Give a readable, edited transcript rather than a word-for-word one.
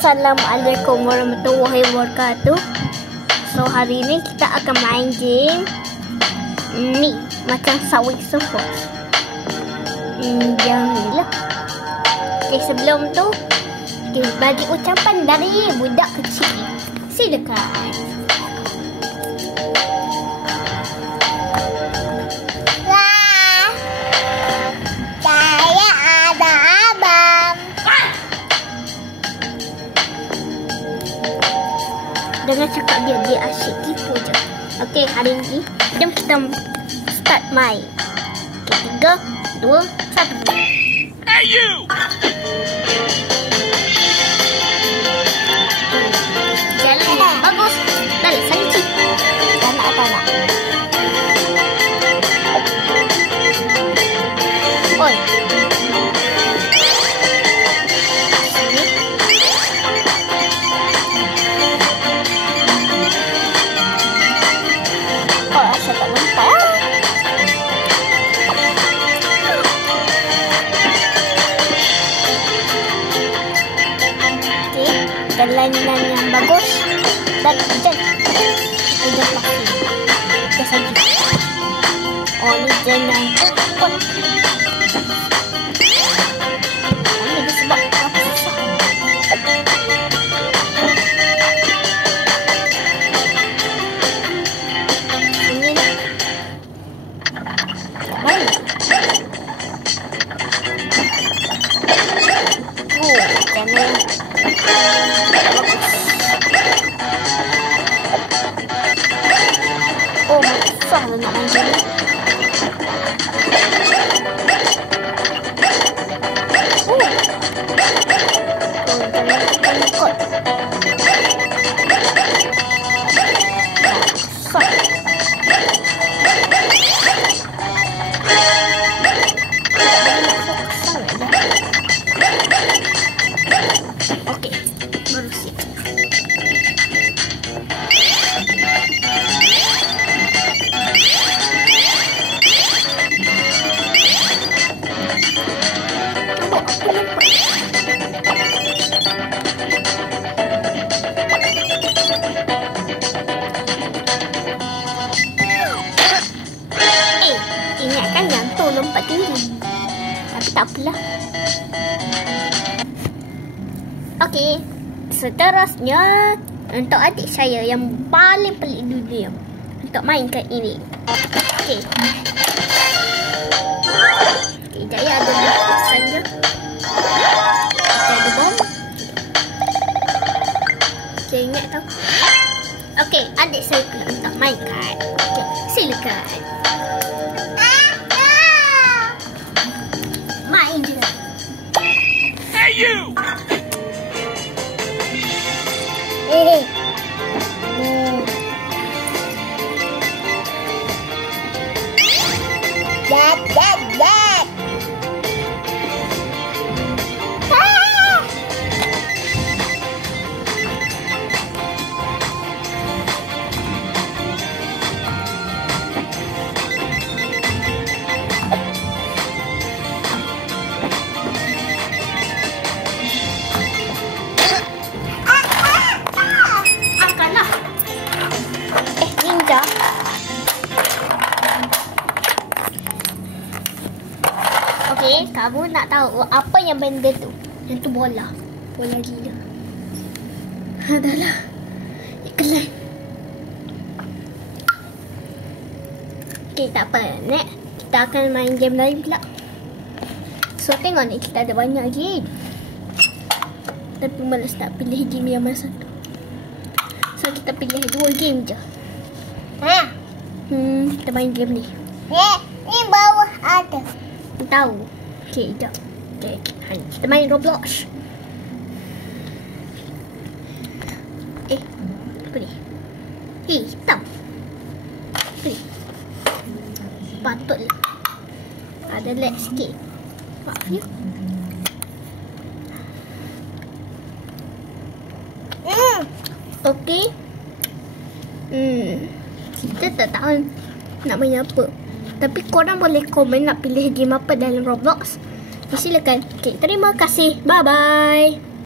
Assalamualaikum warahmatullahi wabarakatuh. So hari ni kita akan main game ni macam Subway Surfers. Yang ni lah. Okay, sebelum tu bagi ucapan dari budak kecil. Silakan. Jangan cakap dia asyik tipu je. Okey, hari ni jom kita start main. Okey, 3, 2, 1. Hey you! Jalan yang bagus. Dale, sanci. Tak nak. Oi. Jalanan yang bagus dan hujan pasti kita saja. Oh, ni jalan kuat. Ini sebab apa susah. Ini baik. Jalan susah nak main game ni. Jangan ikut. Okey, baru siap. Ingatkan yang tu lompat tinggi. Tapi tak apalah. Okey, seterusnya untuk adik saya yang paling pelik dunia untuk mainkan ini. Okey. Okey, Jaya ada bom saja. Kita ada bom. Okey, ingat tau. Okey, adik saya pula untuk mainkan. Okay, silakan. Main je. Hey you! Dad. Ninja. Okey, kamu nak tahu apa yang benda tu? Yang tu bola. Bola gila. Adalah iklan. Okey, tak apa. Next, kita akan main game lain pula. So, tengok ni kita ada banyak game. Tapi malas nak pilih game yang mana satu. So, kita pilih 2 game je. Kita main game ni. Ni bawah ada. Tahu. Okey, jap. Okey, kita main Roblox. Apa ni? Hitam. Apa ni? Patutlah. Ada lag sikit. Maaf ya. Okey. Kita tak tahu nak main apa. Tapi korang boleh komen nak pilih game apa dalam Roblox. Silakan. Okay, terima kasih. Bye-bye.